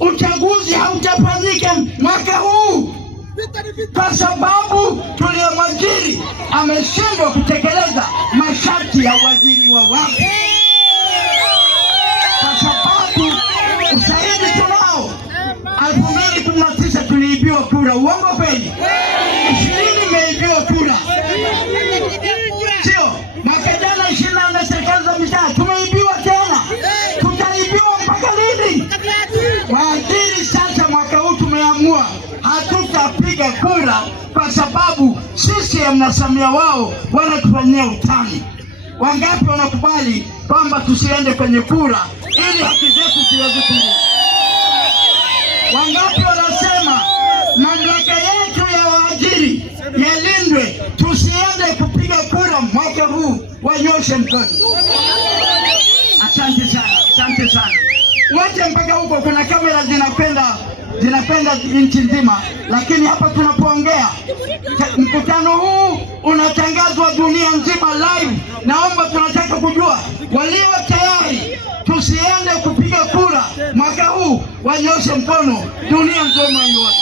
uchaguzi hautafanyika mwaka huu kwa sababu tuliyomwajiri ameshindwa kutekeleza masharti ya uajiri wa watu. Kwa sababu ushahidi tunao, 2019 tuliibiwa kura. Uongo kweli? 20 imeibiwa kura. Sio mwaka jana 24 serikali za mitaa tumeibiwa tena. Tutaibiwa mpaka lini? Waajiri sasa mwaka huu tumeamua hatutapiga kura kwa sababu sisi na Samia wao wanatufanyia utani. Wangapi wanakubali kwamba tusiende kwenye kura ili haki zetu ziweze kurudi? Wangapi wanasema mamlaka yetu ya waajiri yalindwe, tusiende kupiga kura mwaka huu? Wanyoshe mkono. Asante sana, asante sana. Wote mpaka huko kuna kamera zinapenda nchi nzima, lakini hapa tunapoongea mkutano huu unatangazwa dunia nzima live. Naomba tunataka kujua walio tayari tusiende kupiga kura mwaka huu, wanyoshe mkono, dunia nzima ione.